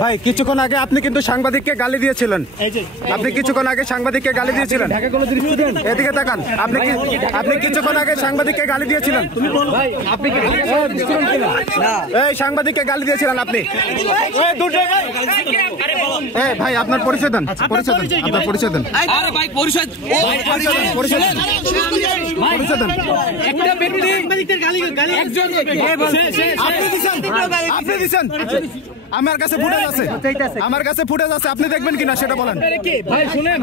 ভাই কিছুক্ষণ আগে আপনি কিন্তু সাংবাদিককে গালি দিয়েছিলেন। আপনি কিছুক্ষণ আগে সাংবাদিককে গালি দিয়েছিলেন। এদিকে তাকান। আপনি কিছুক্ষণ আগে সাংবাদিককে গালি দিয়েছিলেন। এই সাংবাদিককে গালি দিয়েছিলেন আপনি। ভাই আপনার পরিচয় দেন। আপনার পরিচয় দেন। আমার কাছে ফুটেজ আছে, আমার কাছে ফুটেজ আছে, আপনি দেখবেন কিনা সেটা বলেন। ভাই শুনেন,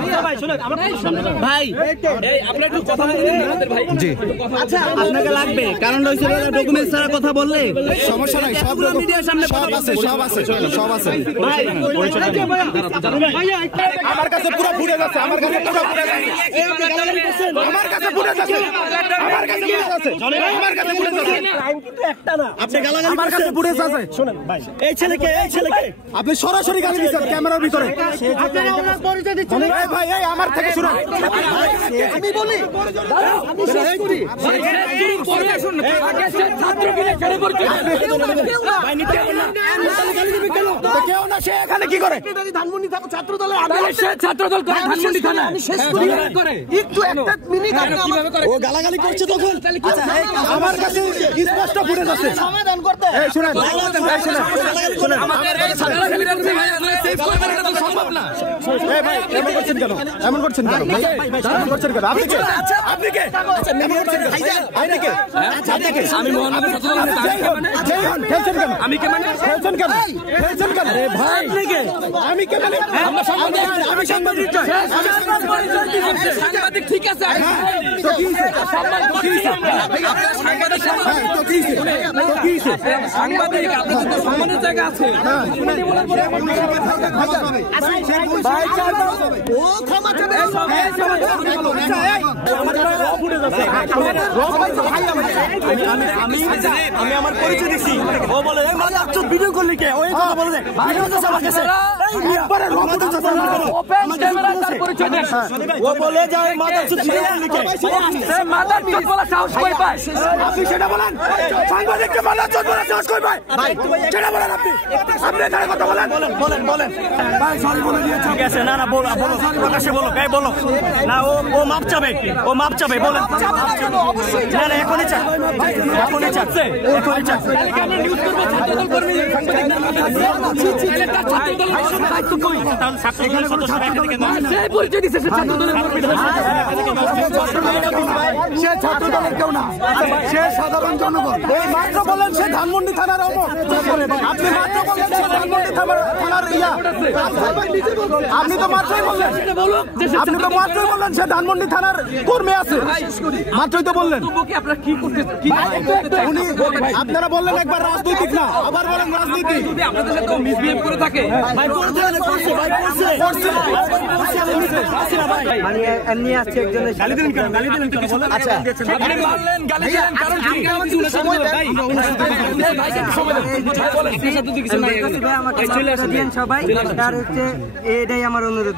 ভাই আপনি একটু কথা বলেন ভাই। জি আচ্ছা আপনাকে লাগবে, কারণ হইছে ডকুমেন্টস ছাড়া কথা বললে সমস্যা নাই, সব মিডিয়ার সামনে সব আছে, সব আছে, সব আছে। ভাই আমার কাছে পুরো ফুটেজ আছে, আমার কাছে পুরো ফুটেজ আছে, আমার কাছে ফুটেজ আছে, আমার কাছে ফুটেজ আছে, আমার কাছে ফুটেজ আছে। টাইম কিন্তু একটা না, আপনি গালাগালি আমার কাছে ফুটেজ আছে। শুনেন ভাই, এই ছেলেকে আপনি সরাসরি গালি দিচ্ছেন ক্যামেরার ভিতরে। ভাই এই আমার থেকে শুনুন, আমি বলি কেউ না, সে এখানে কি করে? ধানমন্ডি ছাত্র দলের ছাত্রদল করে ধানমন্ডি থানা একটু একটা মিনিট ও গালাগালি করছে তখন। আমার কাছে স্পষ্ট ফুটেজ আছে, সমাধান করতে। শুনেন শুনেন, এমন করছেন কেন? সাংবাদিক ঠিক আছে, সাংবাদিক আপনাদের সম্মানের জায়গা আছে। আমি আমার পরিচয় দিচ্ছি, ও বলে ভিডিও করলি কে? ওই কথা বলে যে ও বলে যায় আপনি সেটা বলেন, সাংবাদিককে বলার জন্য সাহস কই পায়? সেটা বলেন আপনি, আপনি এখানে কথা বলেন, বলেন বলেন ভাই। সরি বলে দিয়েছে, ঠিক আছে। না না বলো, বলো প্রকাশ্যে বলো, গায়ে বলো না। ও মাপ চাবে, ও মাপ চাবে, বলেন। না না এখনই চাই, এখনই চাচ্ছে, এখনই চাচ্ছে। সে ছাত্র দলের কেউ না, সে সাধারণ জনগণ। মাত্র বললেন সে ধানমন্ডি থানার, আপনি মাত্র বললেন সে ধানমন্ডি থানার ইয়া, আপনি তো মাত্রই বললেন, আপনি তো মাত্রই বললেন সে ধানমন্ডি থানার কর্মী আছে, মাত্রই তো বললেন। উনি আপনারা বললেন একবার রাজনৈতিক না, আবার বলেন রাজনীতি। আপনাদের সাথে মিসবিহেভ করে থাকে মানে এমনি আসছে একজনের গালি দিলেন কেন? গালি দিলেন কেন? আচ্ছা আপনি মারলেন, গালি দিলেন, কারণ কি কারণ ছিল? সবাই তার হচ্ছে এটাই আমার অনুরোধ।